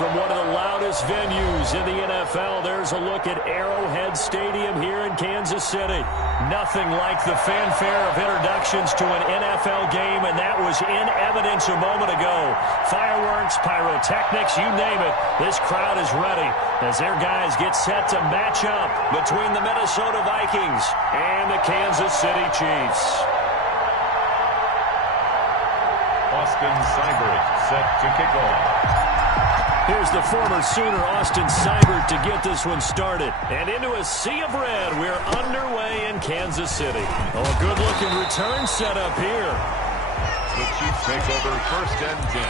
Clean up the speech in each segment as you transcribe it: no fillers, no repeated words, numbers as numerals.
From one of the loudest venues in the NFL, there's a look at Arrowhead Stadium here in Kansas City. Nothing like the fanfare of introductions to an NFL game, and that was in evidence a moment ago. Fireworks, pyrotechnics, you name it. This crowd is ready as their guys get set to match up between the Minnesota Vikings and the Kansas City Chiefs. Austin Seibert set to kick off. Here's the former Sooner, Austin Seibert, to get this one started. And into a sea of red, we're underway in Kansas City. Oh, a good-looking return set up here. The Chiefs take over 1st and 10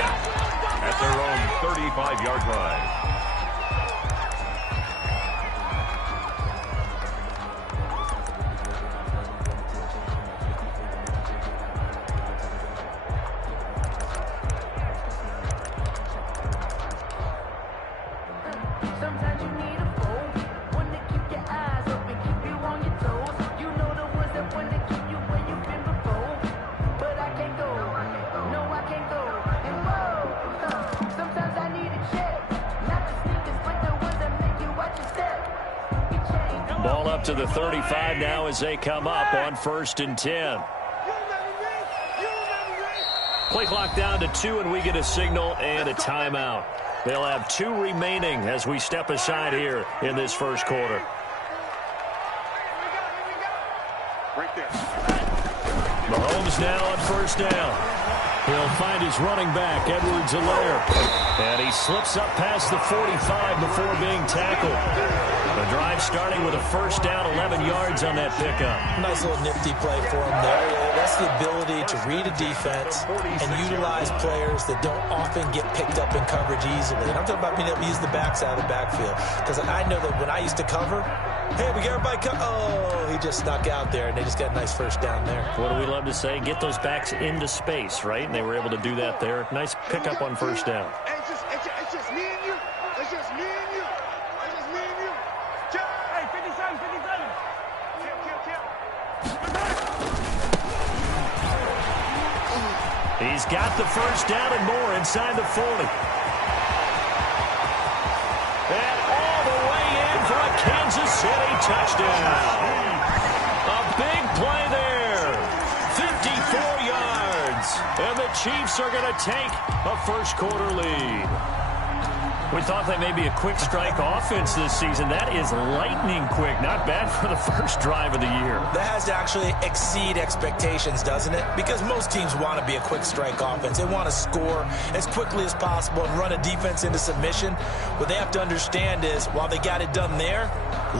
at their own 35-yard line. Ball up to the 35 now as they come up on 1st and 10. Play clock down to 2, and we get a signal and a timeout. They'll have 2 remaining as we step aside here in this first quarter. Mahomes now on 1st down. He'll find his running back, Edwards-Helaire. And he slips up past the 45 before being tackled. The drive starting with a 1st down, 11 yards on that pickup. Nice little nifty play for him there. That's the ability to read a defense and utilize players that don't often get picked up in coverage easily. And I'm talking about being able to use the backs out of the backfield. Because I know that when I used to cover, hey, we got everybody come. Oh, he just snuck out there, and they just got a nice 1st down there. What do we love to say? Get those backs into space, right? And they were able to do that there. Nice pickup on 1st down. It's just me and you. It's just me and you. It's just me and you. Hey, 57, 57. Kill. He's got the 1st down and more inside the 40. And all the way in for a Kansas City touchdown. A big play there. 54 yards. And the Chiefs are going to take a first quarter lead. We thought that may be a quick strike offense this season. That is lightning quick. Not bad for the first drive of the year. That has to actually exceed expectations, doesn't it? Because most teams want to be a quick strike offense. They want to score as quickly as possible and run a defense into submission. What they have to understand is, while they got it done there,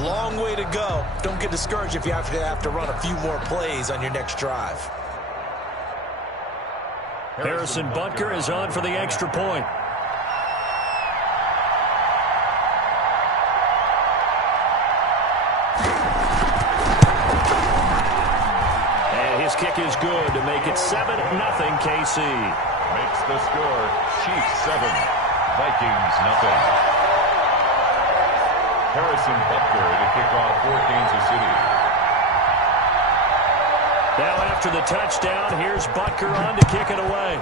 long way to go. Don't get discouraged if you have to run a few more plays on your next drive. Harrison Butker is on for the extra point. His kick is good to make it 7-0 KC. Makes the score Chiefs 7, Vikings 0. Harrison Butker to kick off for Kansas City. Now after the touchdown, here's Butker on to kick it away.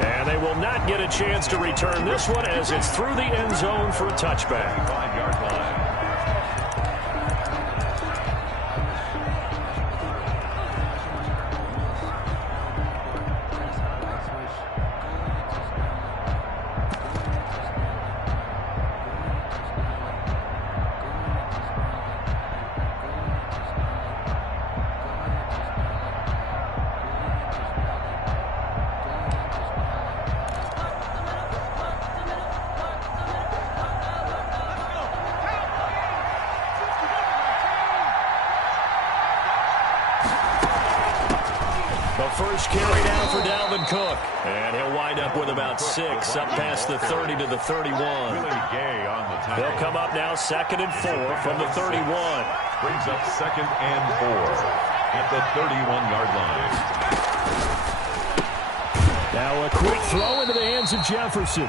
And they will not get a chance to return this one as it's through the end zone for a touchback. 5-yard line. First carry down for Dalvin Cook. And he'll wind up with about 6, up past the 30 to the 31. They'll come up now 2nd and 4 from the 31. Brings up 2nd and 4 at the 31-yard line. Now a quick throw into the hands of Jefferson.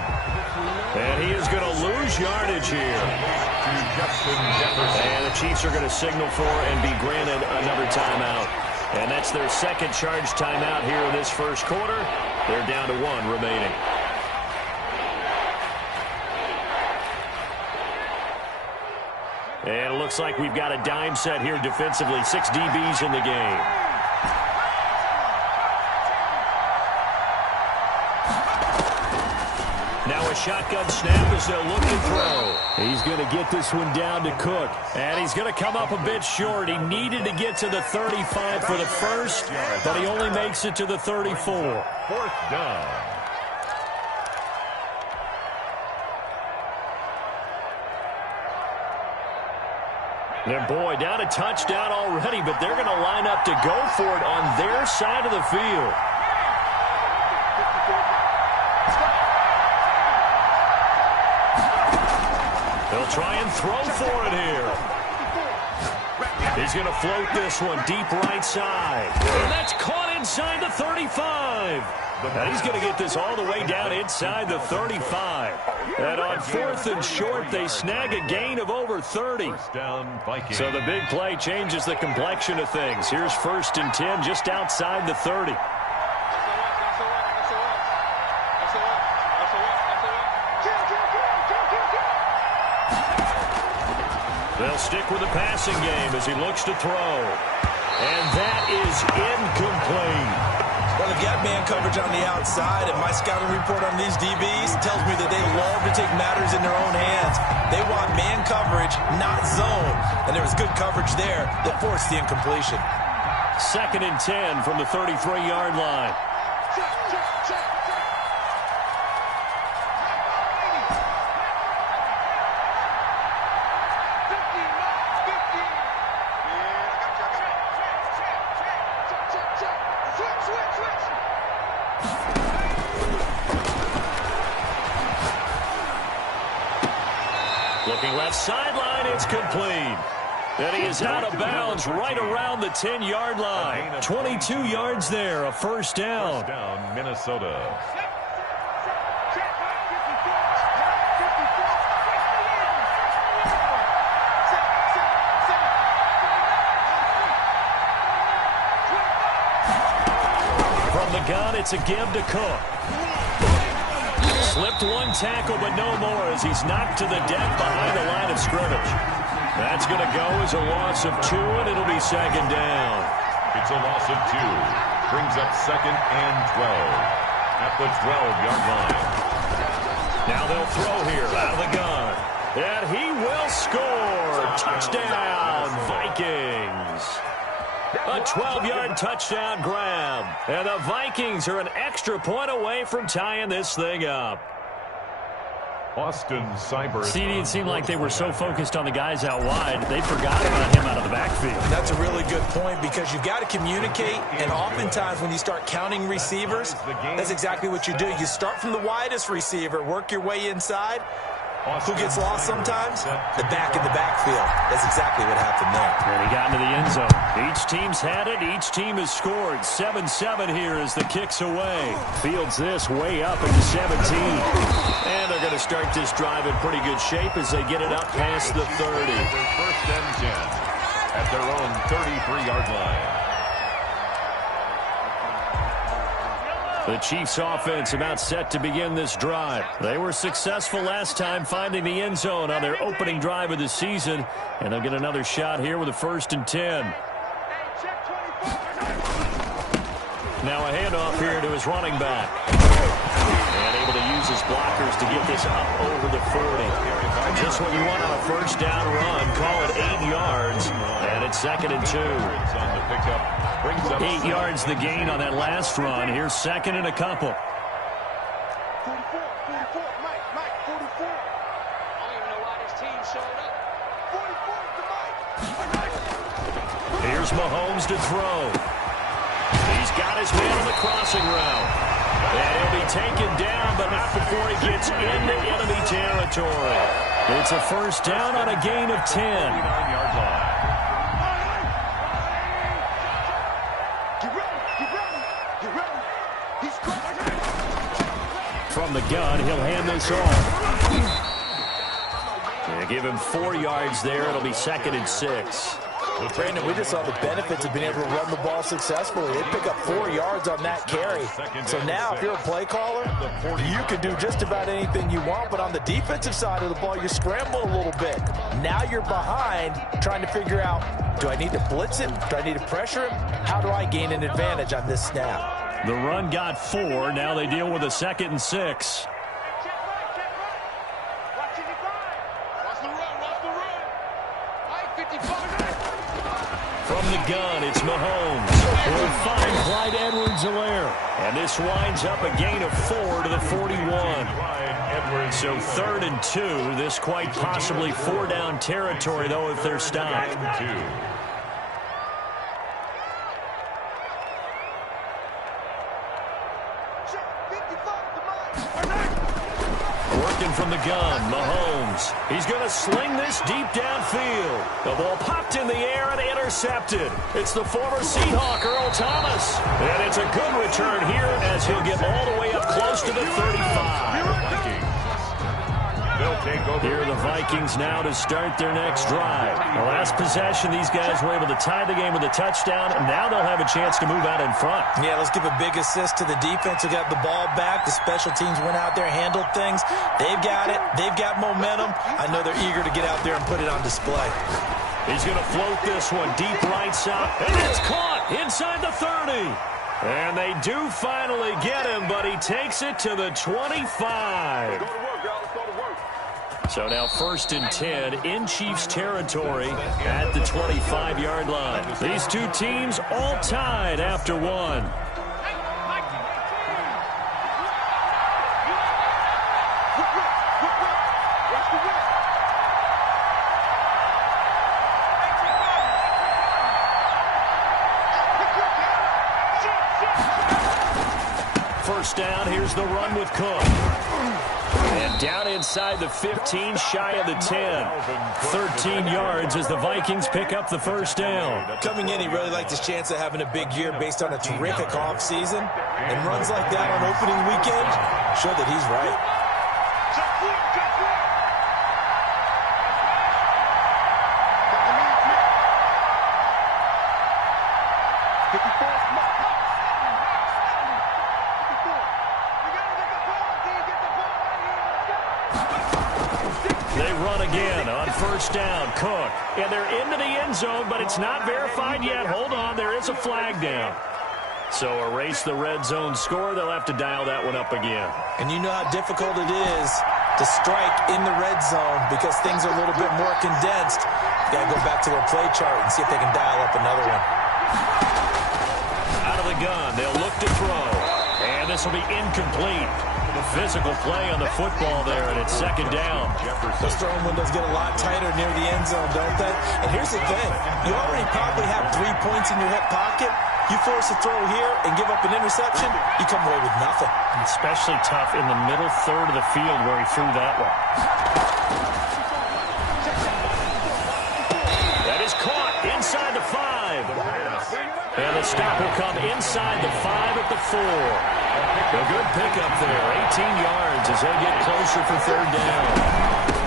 And he is going to lose yardage here. And the Chiefs are going to signal for and be granted another timeout. And that's their second charge timeout here in this first quarter. They're down to 1 remaining. And it looks like we've got a dime set here defensively. 6 DBs in the game. Now a shotgun snap as they'll look to throw. He's going to get this one down to Cook. And he's going to come up a bit short. He needed to get to the 35 for the first, but he only makes it to the 34. 4th down. And boy, down a touchdown already, but they're going to line up to go for it on their side of the field. They'll try and throw for it here. He's going to float this one deep right side. And that's caught inside the 35. And he's going to get this all the way down inside the 35. And on 4th and short, they snag a gain of over 30. So the big play changes the complexion of things. Here's 1st and 10 just outside the 30. They'll stick with the passing game as he looks to throw. And that is incomplete. Well, they've got man coverage on the outside, and my scouting report on these DBs tells me that they love to take matters in their own hands. They want man coverage, not zone. And there was good coverage there that forced the incompletion. 2nd and 10 from the 33-yard line. Looking left sideline, it's complete. And he is out of bounds right around the 10-yard line. 22 yards there, a 1st down. 1st down, Minnesota. From the gun, it's a give to Cook. Slipped one tackle, but no more as he's knocked to the deck behind the line of scrimmage. That's going to go as a loss of 2, and it'll be 2nd down. It's a loss of 2. Brings up 2nd and 12 at the 12-yard line. Now they'll throw here out of the gun. And he will score. Touchdown, Vikings. A 12-yard touchdown grab. And the Vikings are an extra point away from tying this thing up. Austin Cyber. CD, it seemed like they were so focused on the guys out wide, they forgot about him out of the backfield. That's a really good point because you've got to communicate, and oftentimes when you start counting receivers, that's exactly what you do. You start from the widest receiver, work your way inside. Who gets lost sometimes? The back in the backfield. That's exactly what happened there. And he got into the end zone. Each team's had it. Each team has scored. 7-7 here as the kick's away. Fields this way up into 17. And they're going to start this drive in pretty good shape as they get it up past the 30. 1st and 10 at their own 33-yard line. The Chiefs offense about set to begin this drive. They were successful last time finding the end zone on their opening drive of the season. And they'll get another shot here with a 1st and 10. Now a handoff here to his running back. And able to use his blockers to get this up over the 40. Just what you want on a 1st down run. Call it 8 yards. And it's 2nd and 2. 8 yards the gain on that last run. Here's 2nd and a couple. 44, Mike, 44. I don't even know why this team showed up. 44 to Mike. Here's Mahomes to throw. He's got his man on the crossing route. And he'll be taken down, but not before he gets into enemy territory. It's a 1st down on a gain of 10. 49-yard line. From the gun, he'll hand this off. And give him 4 yards there. It'll be 2nd and 6. Brandon, we just saw the benefits of being able to run the ball successfully. They pick up 4 yards on that carry. So now if you're a play caller, you can do just about anything you want, but on the defensive side of the ball, you're scrambling a little bit. Now you're behind trying to figure out, do I need to blitz him? Do I need to pressure him? How do I gain an advantage on this snap? The run got 4. Now they deal with a 2nd and 6. From the gun, it's Mahomes. Will find Clyde Edwards-Helaire. And this winds up a gain of 4 to the 41. So 3rd and 2. This quite possibly 4-down territory, though, if they're stopped. Working from the gun, Mahomes. He's going to sling this deep downfield. The ball popped in the air and intercepted. It's the former Seahawk, Earl Thomas. And it's a good return here as he'll get all the way up close to the 35. Here are the Vikings now to start their next drive. The last possession, these guys were able to tie the game with a touchdown, and now they'll have a chance to move out in front. Yeah, let's give a big assist to the defense who got the ball back. The special teams went out there, handled things. They've got it. They've got momentum. I know they're eager to get out there and put it on display. He's going to float this one deep right side, and it's caught inside the 30. And they do finally get him, but he takes it to the 25. So now 1st and 10 in Chiefs territory at the 25-yard line. These two teams all tied after 1. First down, here's the run with Cook. And down inside the 15, shy of the 10. 13 yards as the Vikings pick up the first down. Coming in, he really liked his chance of having a big year based on a terrific offseason. And runs like that on opening weekend show that he's right. First down, Cook. And they're into the end zone, but it's not verified yet. Hold on, there is a flag down. So erase the red zone score. They'll have to dial that one up again. And you know how difficult it is to strike in the red zone because things are a little bit more condensed. Got to go back to their play chart and see if they can dial up another one. Out of the gun, they'll look to throw. And this will be incomplete. Physical play on the football there, and it's 2nd down. Those throwing windows get a lot tighter near the end zone, don't they? And here's the thing. You already probably have 3 points in your hip pocket. You force a throw here and give up an interception, you come away with nothing. Especially tough in the middle third of the field where he threw that one. That is caught inside the 5. And the stop will come inside the 5 at the 4. A good pickup there, 18 yards as they get closer for 3rd down.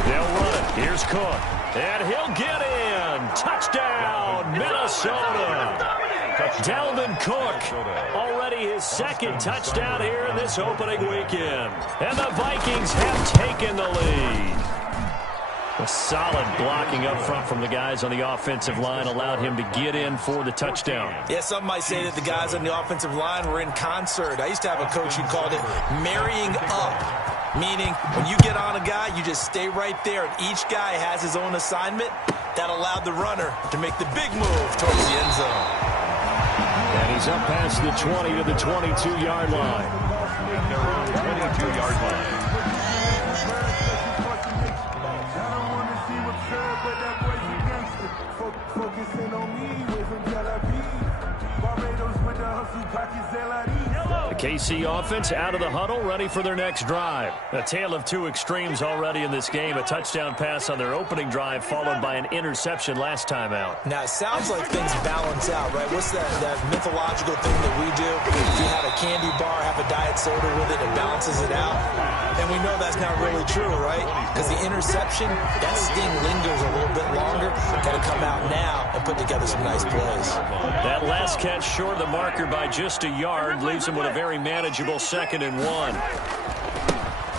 They'll run it. Here's Cook. And he'll get in. Touchdown, Minnesota. Dalvin Cook, already his 2nd touchdown here in this opening weekend. And the Vikings have taken the lead. A solid blocking up front from the guys on the offensive line allowed him to get in for the touchdown. Yeah, some might say that the guys on the offensive line were in concert. I used to have a coach who called it marrying up, meaning when you get on a guy, you just stay right there, and each guy has his own assignment. That allowed the runner to make the big move towards the end zone. And he's up past the 20 to the 22-yard line. At their own 22-yard line. The KC offense out of the huddle, ready for their next drive. A tale of two extremes already in this game. A touchdown pass on their opening drive, followed by an interception last time out. Now, it sounds like things balance out, right? What's that mythological thing that we do? If you have a candy bar, have a diet soda with it, it balances it out. And we know that's not really true, right? Because the interception, that sting lingers a little bit longer. Got to come out now and put together some nice plays. That last catch short of the marker by just a yard leaves him with a very manageable 2nd and 1.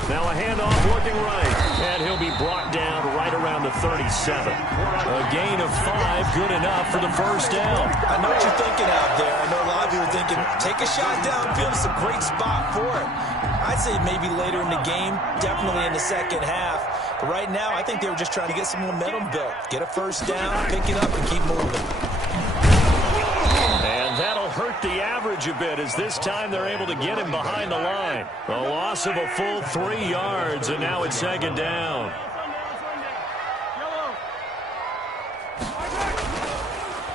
Now a handoff looking right, and he'll be brought down right around the 37. A gain of 5, good enough for the first down. I know what you're thinking out there. I know a lot of you are thinking, take a shot downfield. It's a great spot for it. I'd say maybe later in the game, definitely in the second half. But right now, I think they were just trying to get some momentum built. Get a first down, pick it up, and keep moving. And that'll hurt the average a bit as this time they're able to get him behind the line. A loss of a full 3 yards, and now it's 2nd down.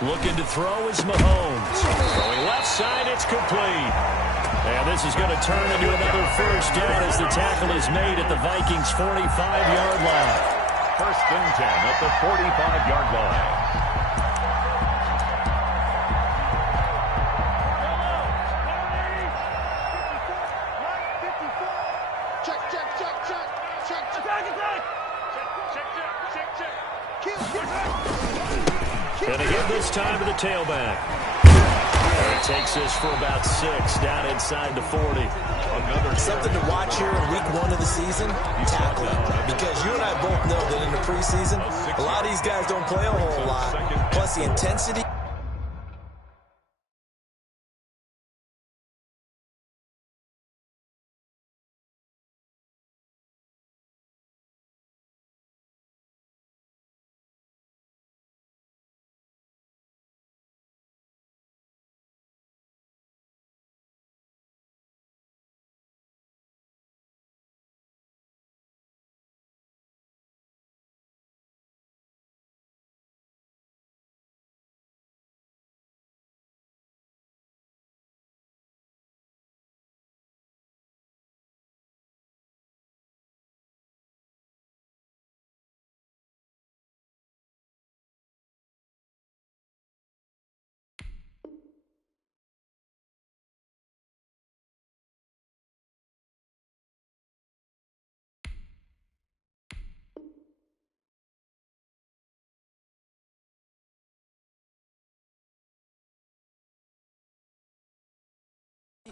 Looking to throw is Mahomes. Going left side, it's complete. And this is going to turn into another first down as the tackle is made at the Vikings' 45-yard line. 1st and 10 at the 45-yard line. And again this time to the tailback. And it takes us for about 6 down inside the 40. Something to watch here in week 1 of the season, tackling. Because you and I both know that in the preseason, a lot of these guys don't play a whole lot. Plus the intensity.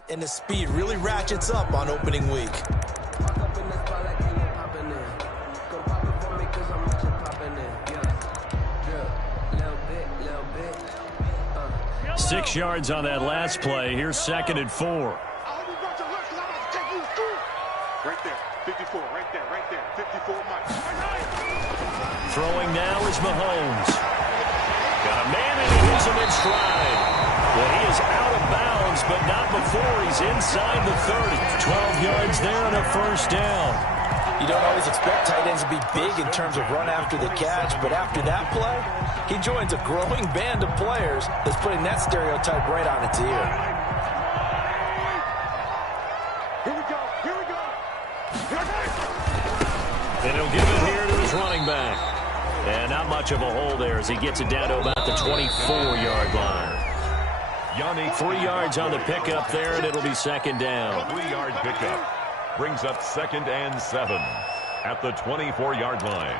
And the speed really ratchets up on opening week. 6 yards on that last play. Here's 2nd and 4. Right there, 54, right there, 54, Mike. Throwing now is Mahomes. Got a man and he hits him in stride. Well, he is out of bounds, but not before he's inside the 30. 12 yards there and a first down. You don't always expect tight ends to be big in terms of run after the catch, but after that play, he joins a growing band of players that's putting that stereotype right on its ear. Here we go. And he'll give it here to his running back. And not much of a hole there as he gets it down to about the 24-yard line. 3 yards on the pickup there, and it'll be 2nd down. 3-yard pickup brings up 2nd and 7 at the 24-yard line.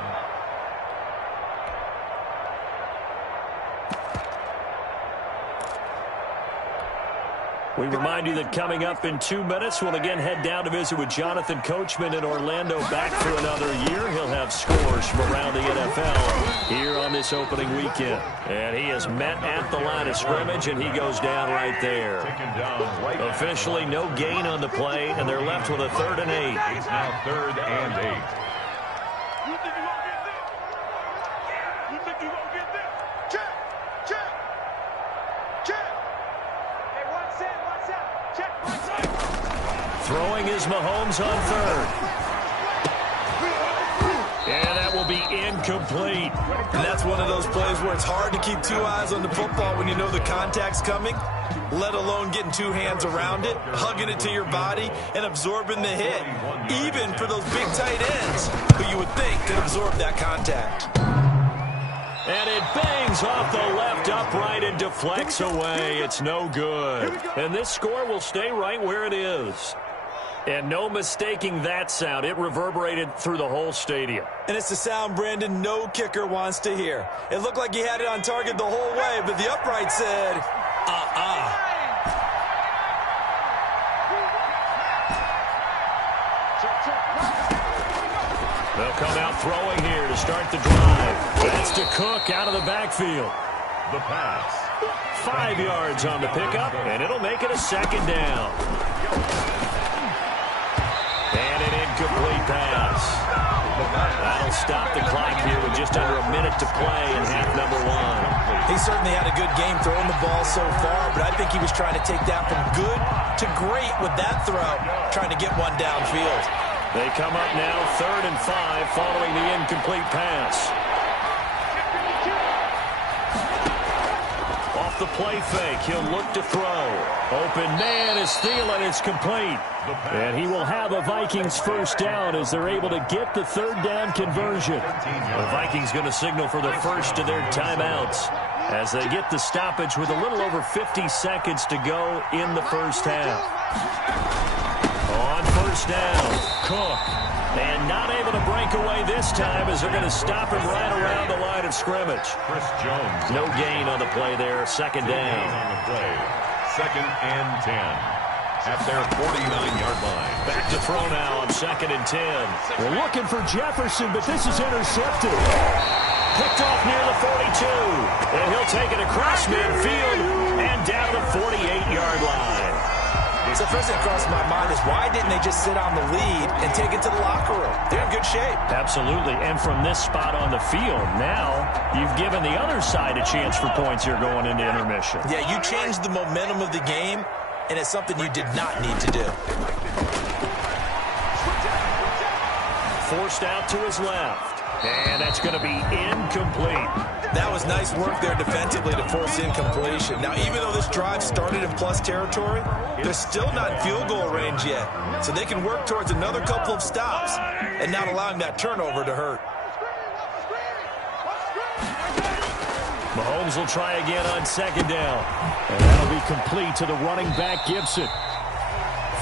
We remind you that coming up in 2 minutes, we'll again head down to visit with Jonathan Coachman in Orlando, back for another year. He'll have scores from around the NFL here on this opening weekend. And he is met at the line of scrimmage, and he goes down right there. Officially no gain on the play, and they're left with a 3rd and 8. It's now 3rd and 8. You think you gonna get this? You think you gonna get this? Check. Hey, one set. Check, one set. Throwing is Mahomes on 3rd. And that will be incomplete. And that's one of those plays where it's hard to keep 2 eyes on the football when you know the contact's coming, let alone getting 2 hands around it, hugging it to your body, and absorbing the hit, even for those big tight ends who you would think could absorb that contact. And it bangs off the left upright and deflects away. It's no good. And this score will stay right where it is. And no mistaking that sound. It reverberated through the whole stadium. And it's the sound, Brandon, no kicker wants to hear. It looked like he had it on target the whole way, but the upright said, They'll come out throwing here to start the drive. That's to Cook out of the backfield. The pass. 5 yards on the pickup, and it'll make it a second down. And an incomplete pass. That'll stop the clock here with just under a minute to play in half number one. He certainly had a good game throwing the ball so far, but I think he was trying to take that from good to great with that throw, trying to get one downfield. They come up now 3rd and 5 following the incomplete pass. Off the play fake, he'll look to throw. Open man is Thielen. It's complete. And he will have a Vikings first down as they're able to get the 3rd down conversion. The Vikings going to signal for the first of their timeouts as they get the stoppage with a little over 50 seconds to go in the first half. On first down, Cook. And not able to break away this time as they're going to stop him right around the line of scrimmage. Chris Jones. No gain on the play there. Second down. On the play. 2nd and 10. At their 49-yard line. Back to throw now on 2nd and 10. We're looking for Jefferson, but this is intercepted. Picked off near the 42. And he'll take it across midfield and down the 48-yard line. So first thing that crossed my mind is why didn't they just sit on the lead and take it to the locker room? They're in good shape. Absolutely. And from this spot on the field, now you've given the other side a chance for points here going into intermission. Yeah, you changed the momentum of the game, and it's something you did not need to do. Forced out to his left. And that's going to be incomplete. That was nice work there defensively to force incompletion. Now, even though this drive started in plus territory, they're still not in field goal range yet. So they can work towards another couple of stops and not allowing that turnover to hurt. Mahomes will try again on 2nd down. And that'll be complete to the running back, Gibson.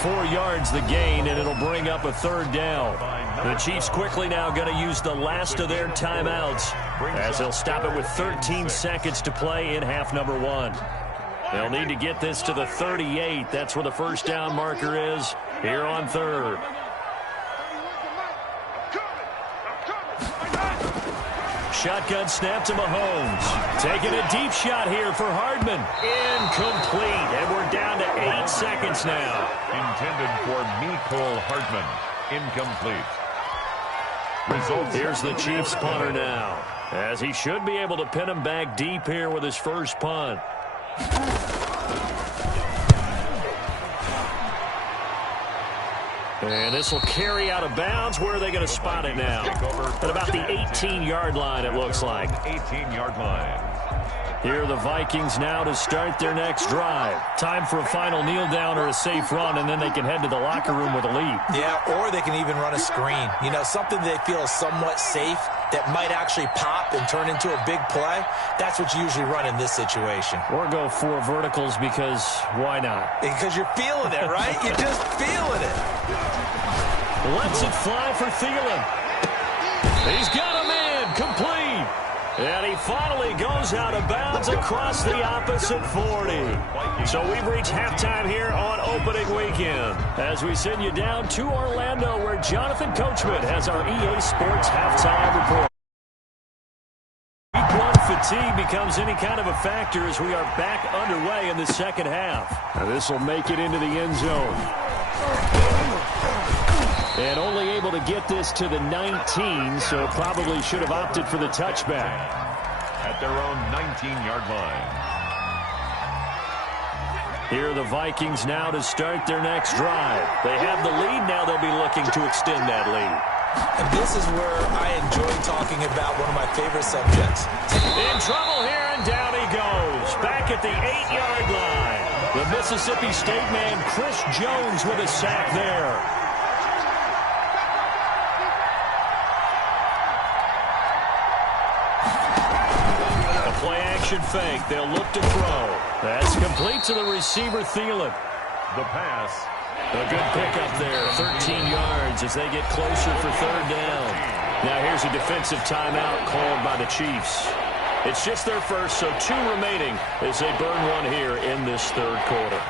4 yards the gain, and it'll bring up a 3rd down. The Chiefs quickly now going to use the last of their timeouts as they'll stop it with 13 seconds to play in half number one. They'll need to get this to the 38. That's where the first down marker is here on 3rd. Shotgun snap to Mahomes. Taking a deep shot here for Hardman. Incomplete. And we're down to 8 seconds now. Intended for Mecole Hardman. Incomplete. Results. Here's the Chiefs punter now, as he should be able to pin him back deep here with his first punt. And this will carry out of bounds. Where are they going to spot it now? At about the 18-yard line, it looks like. 18-yard line. Here are the Vikings now to start their next drive. Time for a final kneel down or a safe run, and then they can head to the locker room with a lead. Yeah, or they can even run a screen. You know, something they feel is somewhat safe that might actually pop and turn into a big play. That's what you usually run in this situation. Or go 4 verticals because why not? Because you're feeling it, right? You're just feeling it. Lets it fly for Thielen. He's got a man complete. And he finally goes out of bounds across the opposite 40. So we've reached halftime here on opening weekend as we send you down to Orlando where Jonathan Coachman has our EA Sports halftime report. Week 1 fatigue becomes any kind of a factor as we are back underway in the second half. Now this will make it into the end zone. And only able to get this to the 19, so probably should have opted for the touchback. At their own 19-yard line. Here are the Vikings now to start their next drive. They have the lead, now they'll be looking to extend that lead. And this is where I enjoy talking about one of my favorite subjects. In trouble here, and down he goes. Back at the 8-yard line. The Mississippi State man, Chris Jones, with a sack there. Play-action fake. They'll look to throw. That's complete to the receiver, Thielen. The pass. A good pickup there, 13 yards as they get closer for third down. Now here's a defensive timeout called by the Chiefs. It's just their first, so 2 remaining as they burn one here in this third quarter.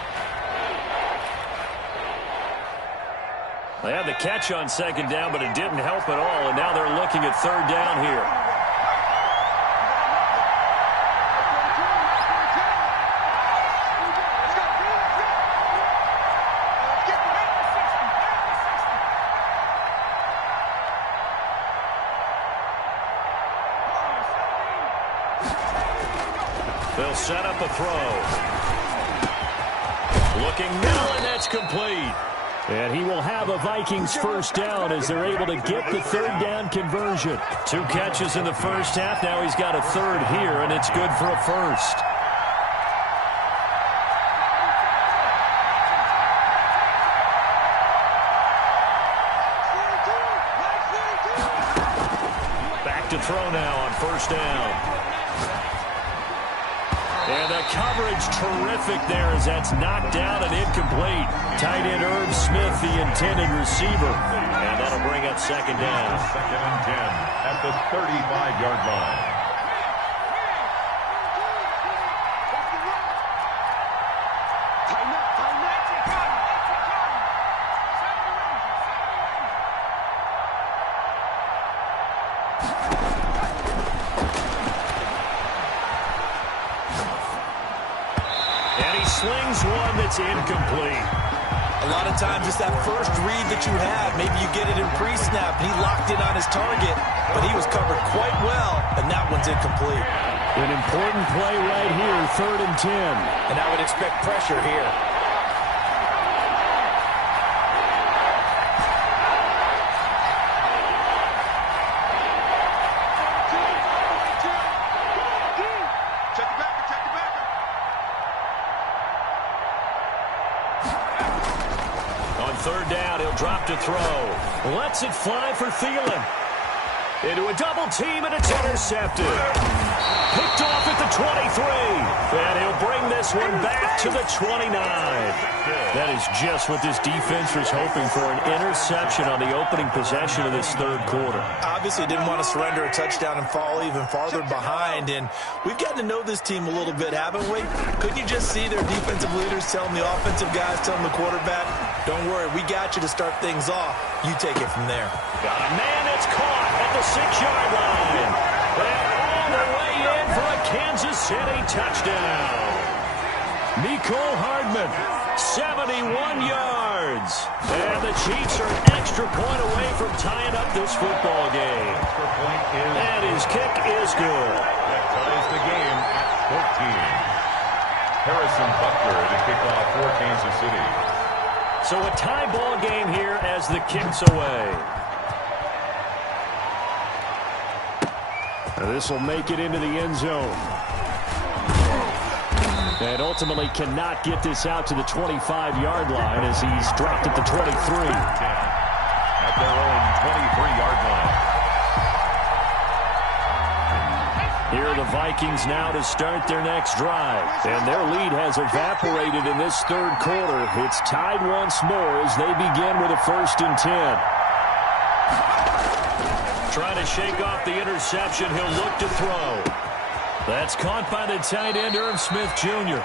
They had the catch on second down, but it didn't help at all, and now they're looking at third down here. They'll set up a throw. Looking middle, and that's complete. And he will have a Vikings first down as they're able to get the third down conversion. 2 catches in the first half. Now he's got a third here, and it's good for a first. Back to throw now on first down. And the coverage terrific there as that's knocked down and incomplete. Tight end Irv Smith, the intended receiver. And that'll bring up second down. Second and 10 at the 35-yard line. Slings one that's incomplete. A lot of times it's that first read that you have. Maybe you get it in pre-snap, and he locked in on his target, but he was covered quite well, and that one's incomplete. An important play right here, 3rd and 10. And I would expect pressure here. Third down, he'll drop to throw. Lets it fly for Thielen. Into a double team, and it's intercepted. Picked off at the 23. And he'll bring this one back to the 29. That is just what this defense was hoping for, an interception on the opening possession of this third quarter. Obviously didn't want to surrender a touchdown and fall even farther behind, and we've gotten to know this team a little bit, haven't we? Couldn't you just see their defensive leaders telling the offensive guys, telling the quarterback, don't worry, we got you to start things off. You take it from there. Got a man that's caught at the 6-yard line. And all the way in for a Kansas City touchdown. Nicole Hardman, 71 yards. And the Chiefs are an extra point away from tying up this football game. And his kick is good. That ties the game at 14. Harrison Butker to kick off for Kansas City. So a tie ball game here as the kick's away. This will make it into the end zone. And ultimately cannot get this out to the 25-yard line as he's dropped at the 23. At their own 23-yard line. Here are the Vikings now to start their next drive. And their lead has evaporated in this third quarter. It's tied once more as they begin with a 1st and 10. Trying to shake off the interception. He'll look to throw. That's caught by the tight end, Irv Smith Jr.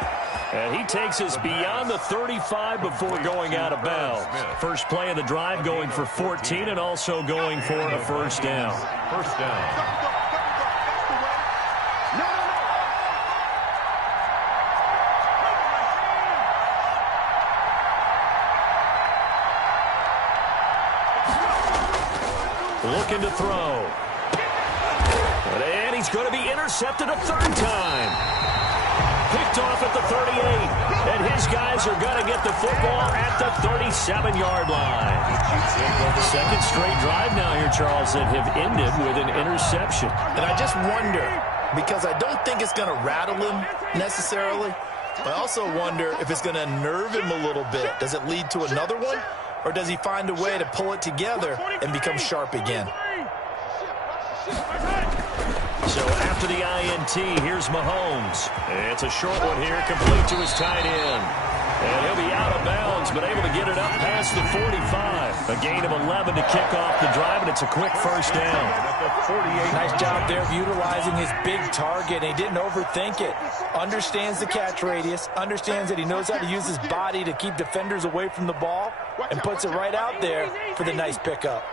And he takes us beyond the 35 before going out of bounds. First play of the drive going for 14 and also going for a first down. First down. Looking to throw. And he's going to be intercepted a 3rd time. Picked off at the 38. And his guys are going to get the football at the 37-yard line. 2nd straight drive now here, Charles, that have ended with an interception. And I just wonder, because I don't think it's going to rattle him necessarily, but I also wonder if it's going to nerve him a little bit. Does it lead to another one? Or does he find a way to pull it together and become sharp again? So after the INT, here's Mahomes. It's a short one here, complete to his tight end. And he'll be out of bounds, but able to get it up past the 45. A gain of 11 to kick off the drive, and it's a quick first down. Nice job there of utilizing his big target, and he didn't overthink it. Understands the catch radius, understands that he knows how to use his body to keep defenders away from the ball, and puts it right out there for the nice pickup.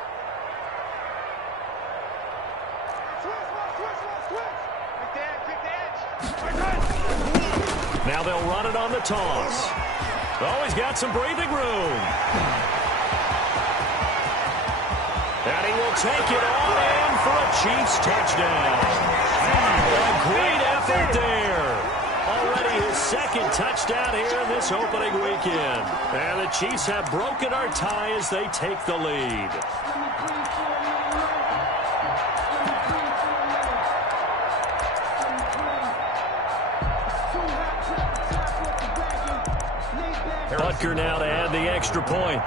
Now they'll run it on the toss. Oh, he's got some breathing room. And he will take it on in for a Chiefs touchdown. A great effort there. Already his second touchdown here in this opening weekend. And the Chiefs have broken our tie as they take the lead. Butker now to add the extra point.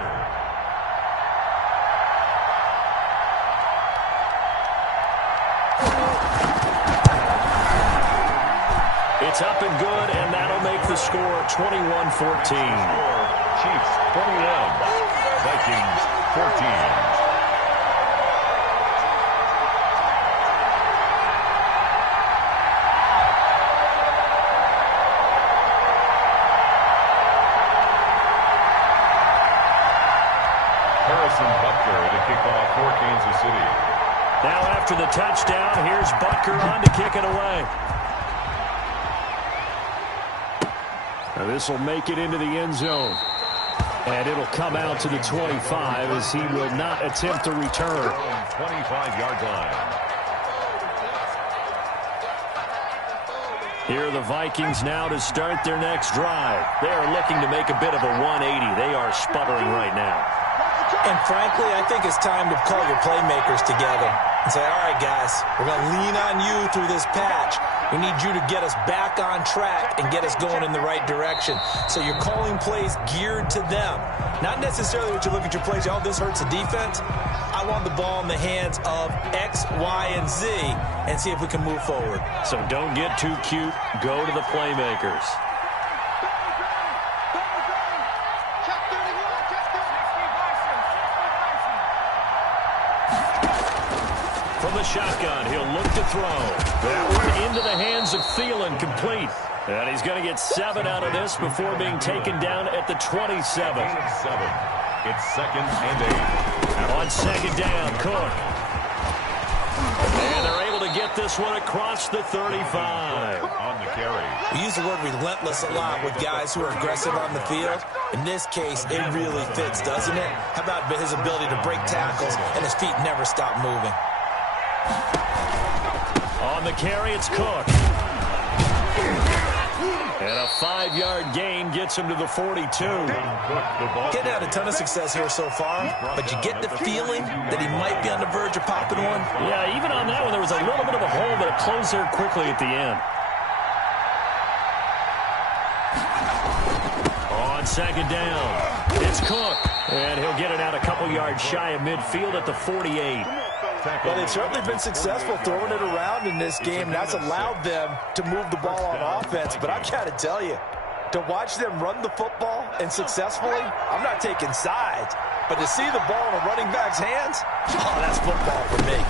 It's up and good, and that'll make the score 21-14. Chiefs 21, Vikings 14. Butker to kick off for Kansas City. Now after the touchdown, here's Butker on to kick it away. Now this will make it into the end zone. And it'll come out to the 25 as he will not attempt to return. 25-yard line. Here are the Vikings now to start their next drive. They are looking to make a bit of a 180. They are sputtering right now. And frankly, I think it's time to call your playmakers together and say, all right, guys, we're going to lean on you through this patch. We need you to get us back on track and get us going in the right direction. So you're calling plays geared to them. Not necessarily what you look at your plays, oh, this hurts the defense. I want the ball in the hands of X, Y, and Z and see if we can move forward. So don't get too cute. Go to the playmakers. From the shotgun, he'll look to throw. That one into the hands of Thielen, complete. And he's going to get 7 out of this before being taken down at the 27. It's second and 8. On second down, Cook. And they're able to get this one across the 35. On the carry. We use the word relentless a lot with guys who are aggressive on the field. In this case, it really fits, doesn't it? How about his ability to break tackles and his feet never stop moving? On the carry, it's Cook. And a 5-yard gain gets him to the 42. Getting had a ton of success here so far, but you get the feeling that he might be on the verge of popping one. Yeah, even on that one, there was a little bit of a hole, but it closed there quickly at the end. On second down, it's Cook. And he'll get it out a couple yards shy of midfield at the 48. Well, they've certainly been successful throwing it around in this game. That's allowed them to move the ball on offense. But I've got to tell you, to watch them run the football and successfully, I'm not taking sides. But to see the ball in a running back's hands, oh, that's football for me.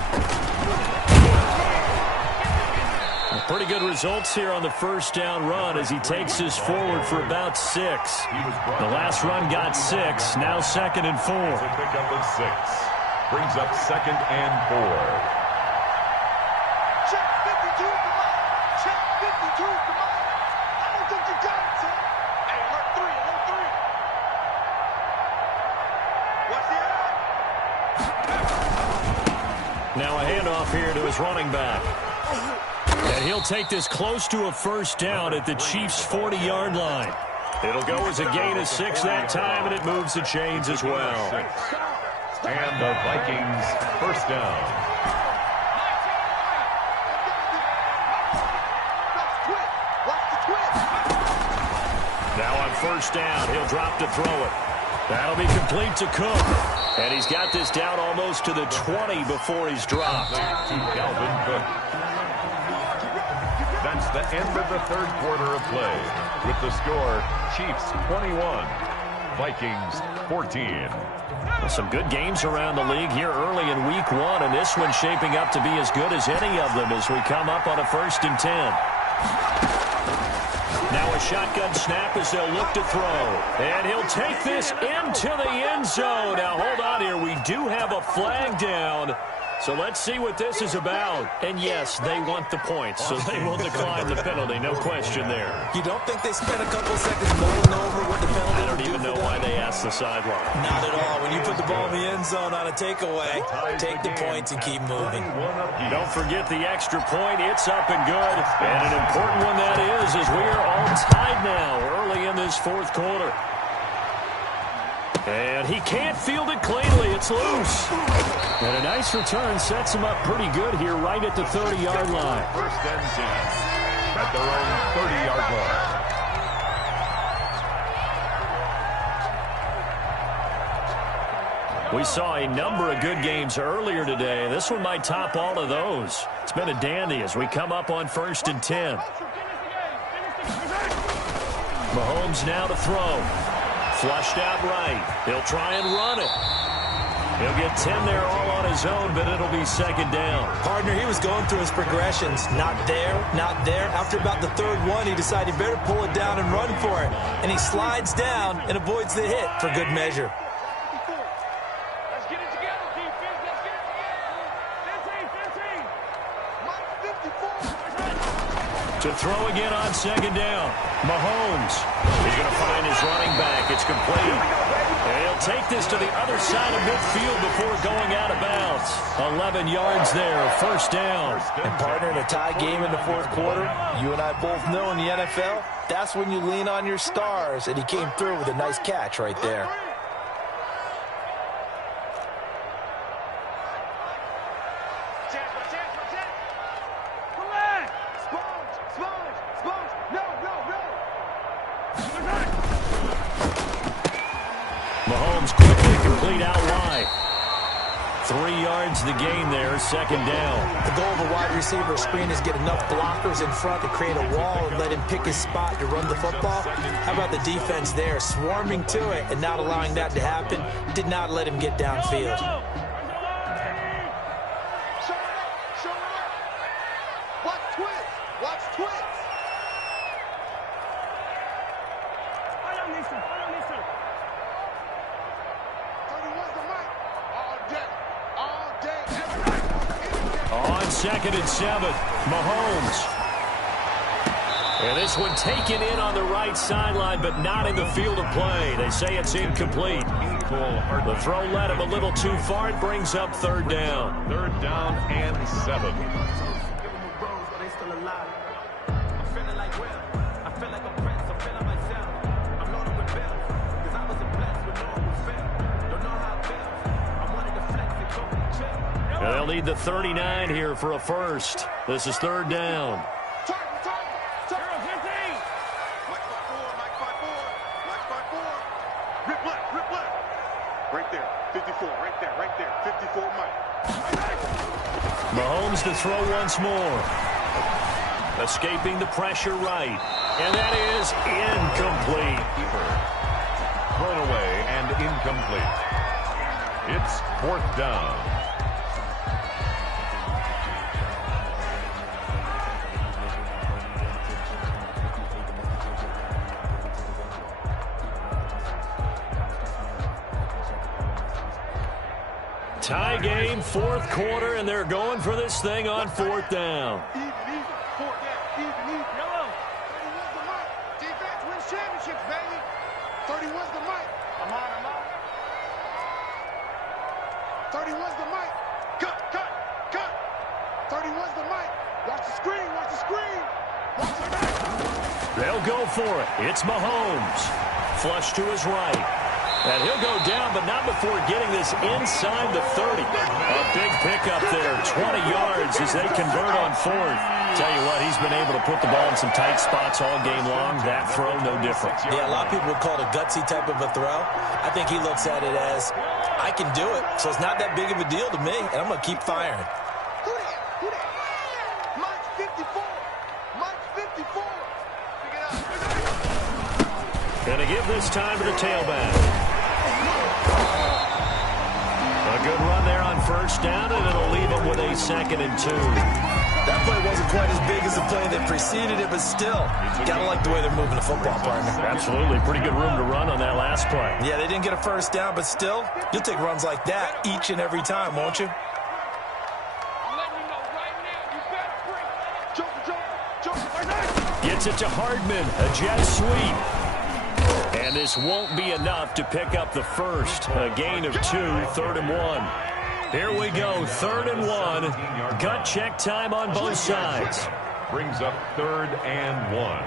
Pretty good results here on the first down run as he takes this forward for about 6. The last run got 6, now second and 4. It's a pickup of 6. Brings up second and 4. Check 52, come on. Check 52, come on. I don't think you got it, son. Hey, alert 3, alert 3. Watch the Now a handoff here to his running back. And he'll take this close to a first down at the Chiefs' 40-yard line. It'll go as a gain of 6 that time, and it moves the chains as well. And the Vikings first down. Now on first down, he'll drop to throw it. That'll be complete to Cook. And he's got this down almost to the 20 before he's dropped. To Dalvin Cook. That's the end of the third quarter of play. With the score, Chiefs 21, Vikings 14. Well, some good games around the league here early in week 1, and this one's shaping up to be as good as any of them as we come up on a 1st and 10. Now a shotgun snap as they'll look to throw. And he'll take this into the end zone. Now hold on here. We do have a flag down. So let's see what this is about. And yes, they want the points, so they will decline the penalty. No question there. You don't think they spent a couple seconds mulling over what the penalty I don't even know why they asked the sideline. Not at all. When you put the ball in the end zone on a takeaway, take the points and keep moving. Don't forget the extra point. It's up and good. And an important one that is, as we are all tied now early in this 4th quarter. And he can't field it cleanly. It's loose. And a nice return sets him up pretty good here right at the 30-yard line. 1st and 10 at their own 30-yard line. We saw a number of good games earlier today. This one might top all of those. It's been a dandy as we come up on 1st and 10. Mahomes now to throw. Flushed out right. He'll try and run it. He'll get 10 there all on his own, but it'll be 2nd down. Partner, he was going through his progressions. Not there, not there. After about the 3rd one, he decided he better pull it down and run for it. And he slides down and avoids the hit for good measure. Let's get it together, defense. Let's get it together. 15. To throw again on 2nd down. Mahomes. He's going to find his running back. It's complete. And he'll take this to the other side of midfield before going out of bounds. 11 yards there, 1st down. And partner, in a tie game in the 4th quarter, you and I both know in the NFL, that's when you lean on your stars. And he came through with a nice catch right there. Mahomes quickly complete out wide. 3 yards the gain there, 2nd down. The goal of a wide receiver screen is get enough blockers in front to create a wall and let him pick his spot to run the football. How about the defense there, swarming to it and not allowing that to happen? Did not let him get downfield. On 2nd and 7, Mahomes. And this one taken in on the right sideline, but not in the field of play. They say it's incomplete. The throw led him a little too far. It brings up 3rd down. 3rd down and 7. They'll need the 39 here for a 1st. This is 3rd down. Right there, 54, right there, 54, Mike. Mahomes to throw once more. Escaping the pressure right. And that is incomplete. Thrown away and incomplete. It's 4th down. Tie game, 4th quarter, and they're going for this thing on 4th down. Even, 4th down, even. Yellow. 31's the mic. Defense wins championships, baby. 31's the mic. I'm on. 31's the mic. Cut. 31's the mic. Watch the screen. Watch the back. They'll go for it. It's Mahomes. Flush to his right. And he'll go down, but not before getting this inside the 30. A big pickup there, 20 yards as they convert on 4th. Tell you what, he's been able to put the ball in some tight spots all game long. That throw, no different. Yeah, a lot of people would call it a gutsy type of a throw. I think he looks at it as, I can do it, so it's not that big of a deal to me, and I'm going to keep firing. Who that? Mike 54. Pick it up. Going to give this time to the tailback. A good run there on first down, and it'll leave them with a 2nd and 2. That play wasn't quite as big as the play that preceded it, but still, got to like the way they're moving the football, partner. Absolutely. Pretty good room to run on that last play. Yeah, they didn't get a first down, but still, you'll take runs like that each and every time, won't you? Gets it to Hardman, a jet sweep. And this won't be enough to pick up the first. A gain of 2, 3rd and 1. Here we go, 3rd and 1. Gut check time on both sides. Brings up 3rd and 1.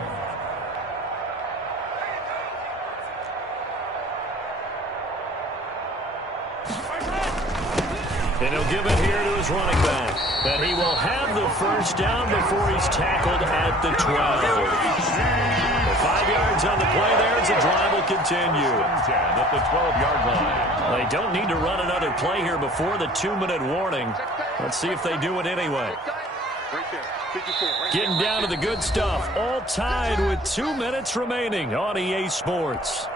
And he'll give it here to his running back. And he will have the first down before he's tackled at the 12. 5 yards on the play there as the drive will continue. 10 at the 12-yard line. They don't need to run another play here before the 2-minute warning. Let's see if they do it anyway. Getting down to the good stuff. All tied with 2 minutes remaining on EA Sports.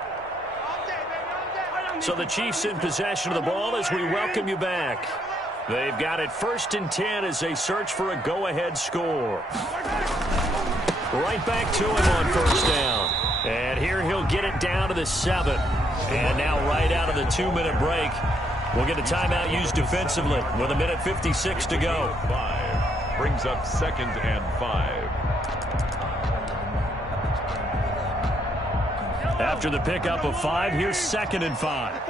So the Chiefs in possession of the ball as we welcome you back. They've got it 1st and 10 as they search for a go-ahead score. Right back to him on first down. And here he'll get it down to the 7. And now right out of the 2-minute break, we'll get a timeout used defensively with 1:56 to go. 5 brings up 2nd and 5. After the pickup of 5, here's 2nd and 5.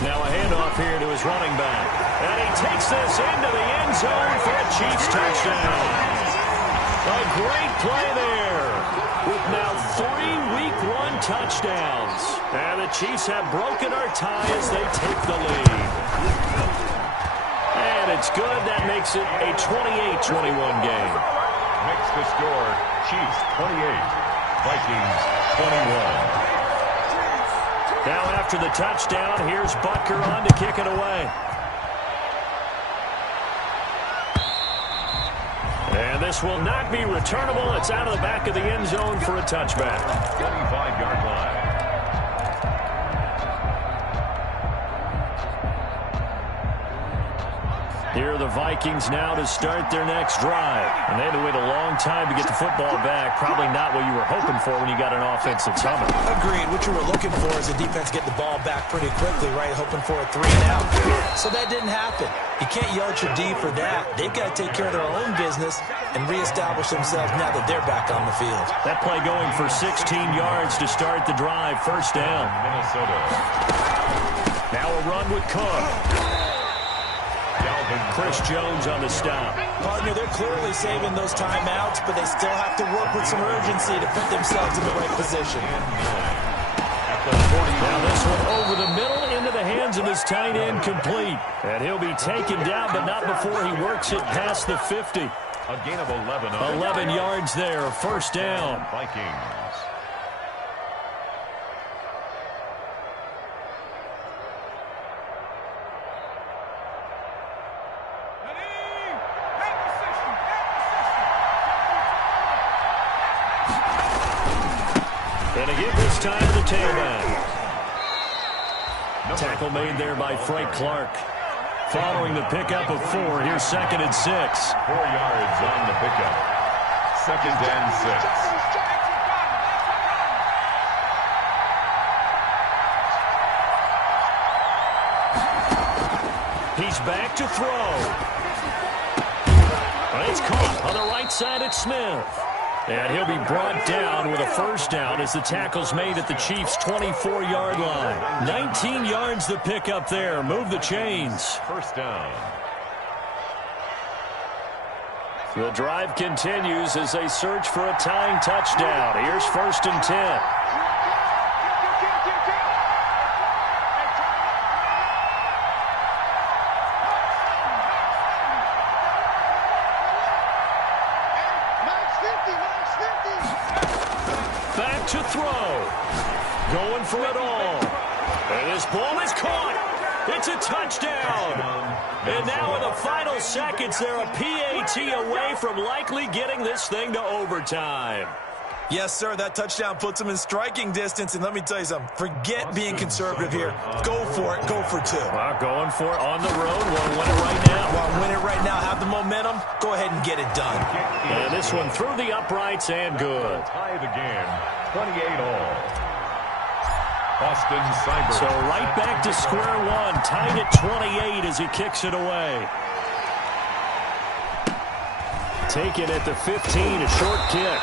Now a handoff here to his running back. And he takes this into the end zone for a Chiefs touchdown. A great play there with now 3 Week 1 touchdowns. And the Chiefs have broken our tie as they take the lead. And it's good. That makes it a 28-21 game. Makes the score Chiefs 28, Vikings 21. Now after the touchdown, here's Butker on to kick it away. And this will not be returnable. It's out of the back of the end zone for a touchback. 25-yard line. Here are the Vikings now to start their next drive. And they had to wait a long time to get the football back. Probably not what you were hoping for when you got an offense that's humming. Agreed. What you were looking for is the defense get the ball back pretty quickly, right? Hoping for a 3 and out. So that didn't happen. You can't yell at your D for that. They've got to take care of their own business and reestablish themselves now that they're back on the field. That play going for 16 yards to start the drive. First down. Minnesota. Now a run with Cook. Chris Jones on the stop. Partner, they're clearly saving those timeouts, but they still have to work with some urgency to put themselves in the right position. Now this one over the middle into the hands of his tight end, complete. And he'll be taken down, but not before he works it past the 50. A gain of 11. 11 yards there, first down. Vikings. And again this time to the tailback. Tackle made there by Frank Clark. Following the pickup of 4, here's 2nd and 6. 4 yards on the pickup. 2nd and 6. He's back to throw. And it's caught on the right side at Smith. And he'll be brought down with a first down as the tackle's made at the Chiefs' 24-yard line. 19 yards the pickup there. Move the chains. First down. The drive continues as they search for a tying touchdown. Here's 1st and 10. Back to throw. Going for it all. And this ball is caught. It's a touchdown. And now in the final seconds, they're a PAT away from likely getting this thing to overtime. Yes, sir, that touchdown puts them in striking distance. And let me tell you something, forget being conservative here. Go for it, go for two. Going for it on the road. Want to win it right now. Want to win it right now, have the momentum, go ahead and get it done. And this one through the uprights and good. Tie the game, 28-all. Austin Seibert. So right back to square one, tied at 28 as he kicks it away. Taken at the 15, a short kick.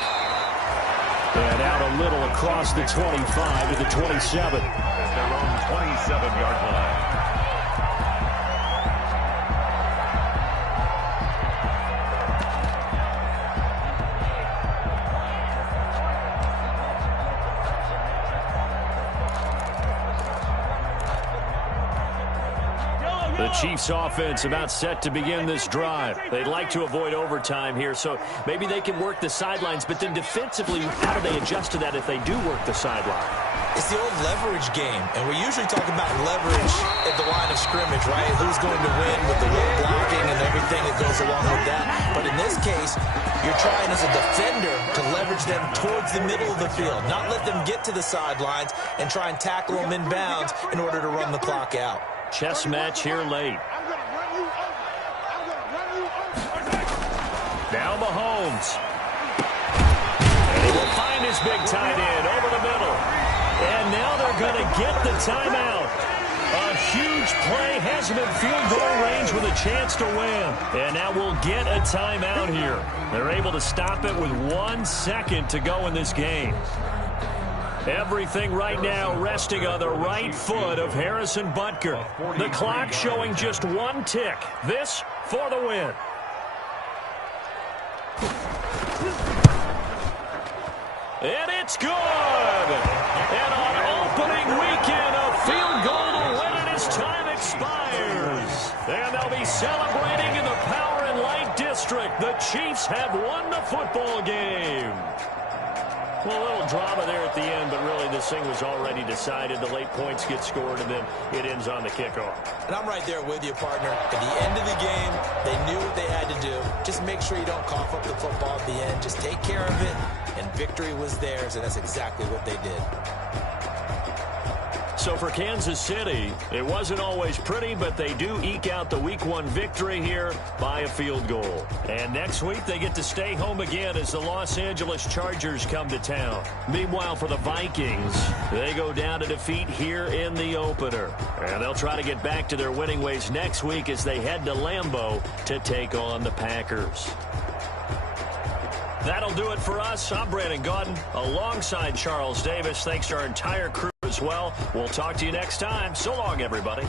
And out a little across the 25 to the 27. At their own 27-yard line. The Chiefs offense about set to begin this drive. They'd like to avoid overtime here, so maybe they can work the sidelines, but then defensively, how do they adjust to that if they do work the sideline? It's the old leverage game, and we usually talk about leverage at the line of scrimmage, right? Who's going to win with the road blocking and everything that goes along with that. But in this case, you're trying as a defender to leverage them towards the middle of the field, not let them get to the sidelines and try and tackle them inbounds in order to run the clock out. Chess match here late. Now Mahomes. And he will find his big tight end over the middle. And now they're going to get the timeout. A huge play has him in field goal range with a chance to win. And now we'll get a timeout here. They're able to stop it with 1 second to go in this game. Everything right now resting on the right foot of Harrison Butker. The clock showing just 1 tick. This for the win. And it's good. And on opening weekend, a field goal to win it as time expires. And they'll be celebrating in the Power and Light District. The Chiefs have won the football game. Well, a little drama there at the end, but really this thing was already decided. The late points get scored, and then it ends on the kickoff. And I'm right there with you, partner. At the end of the game, they knew what they had to do. Just make sure you don't cough up the football at the end. Just take care of it, and victory was theirs, and that's exactly what they did. So for Kansas City, it wasn't always pretty, but they do eke out the Week 1 victory here by a field goal. And next week, they get to stay home again as the Los Angeles Chargers come to town. Meanwhile, for the Vikings, they go down to defeat here in the opener. And they'll try to get back to their winning ways next week as they head to Lambeau to take on the Packers. That'll do it for us. I'm Brandon Gaudin alongside Charles Davis. Thanks to our entire crew as well. We'll talk to you next time. So long, everybody.